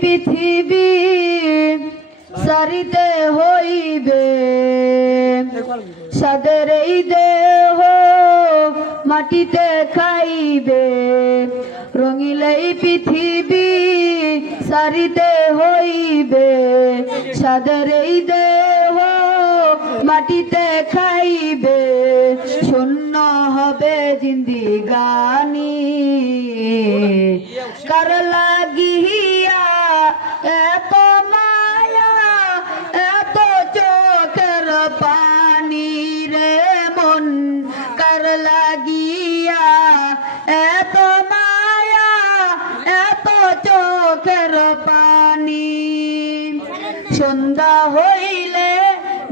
পৃথিবী সারিতে হইবে সাদের এই দেহ মাটিতে খাইবে রঙিলেই পৃথিবী সারিতে হইবে সাদের এই দেহ মাটিতে খাইবে শূন্য হবে জিন্দিগানি কার লাগিয়া এত মায়া এত চোখের পানি রে মন কার লাগিয়া এত মায়া এত চোখের পানি সন্ধ্যা হইলে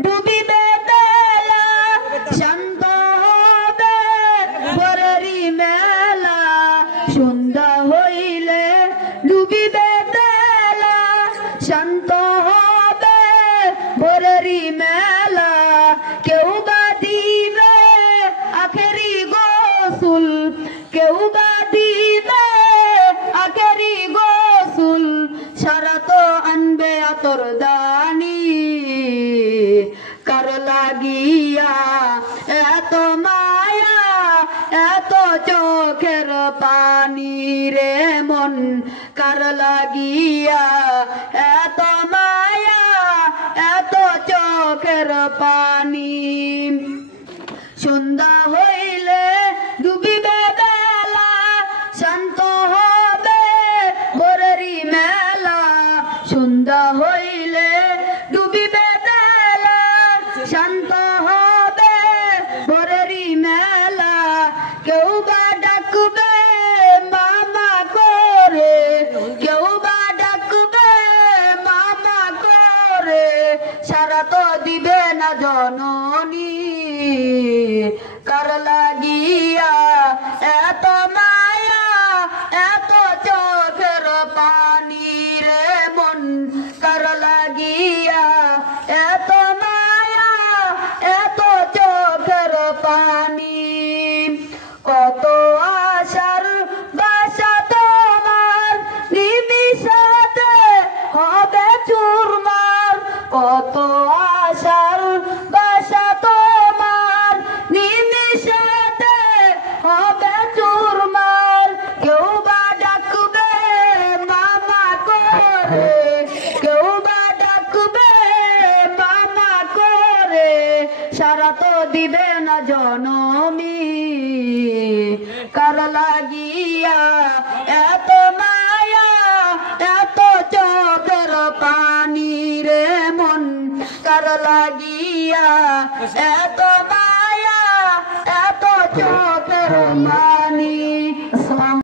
ডুবিবে বেলা শান্ত হবে ভোরেরই মেলা সন্ধ্যা হইলে ডুবিবে বেলা শান্ত হবে ভোরেরই মেলা কেউ বা দিবে আখেরি গোসল কেউ বা দিবে আখেরি গোসল সারা তো আনবে আতর দানি কার লাগিয়া এত মায়া এত চোখের পানি রে মন কার লাগিয়া এত মায়া এত চোখের পানি সন্ধ্যা হইলে ডুবিবে বেলা শান্ত হবে ভোরেরই মেলা সন্ধ্যা হইলে ডুবিবে বেলা শান্ত হবে ভোরেরই মেলা কেউ বা ডাকবে মামা করে কেউ বা ডাকবে মামা করে সারা তো দিবে না জননী কার লাগিয়া এত মায়া এত চোখের পানি রে মন কার লাগিয়া এত মায়া এত চোখের পানি কত আশার বাসা তোমার নিমিষাতে হবে চুরমার কত আশার বাসা তোমার নিমিষাতে হবে চুরমার কেউ বা ডাকবে মামা করে কেউ বা ডাকবে মামা করে সারা তো দিবে না জনমী কার লাগিয়া এত মায়া এত চোখের পানি রে মন কার লাগিয়া এত মায়া এত চোখের পানি।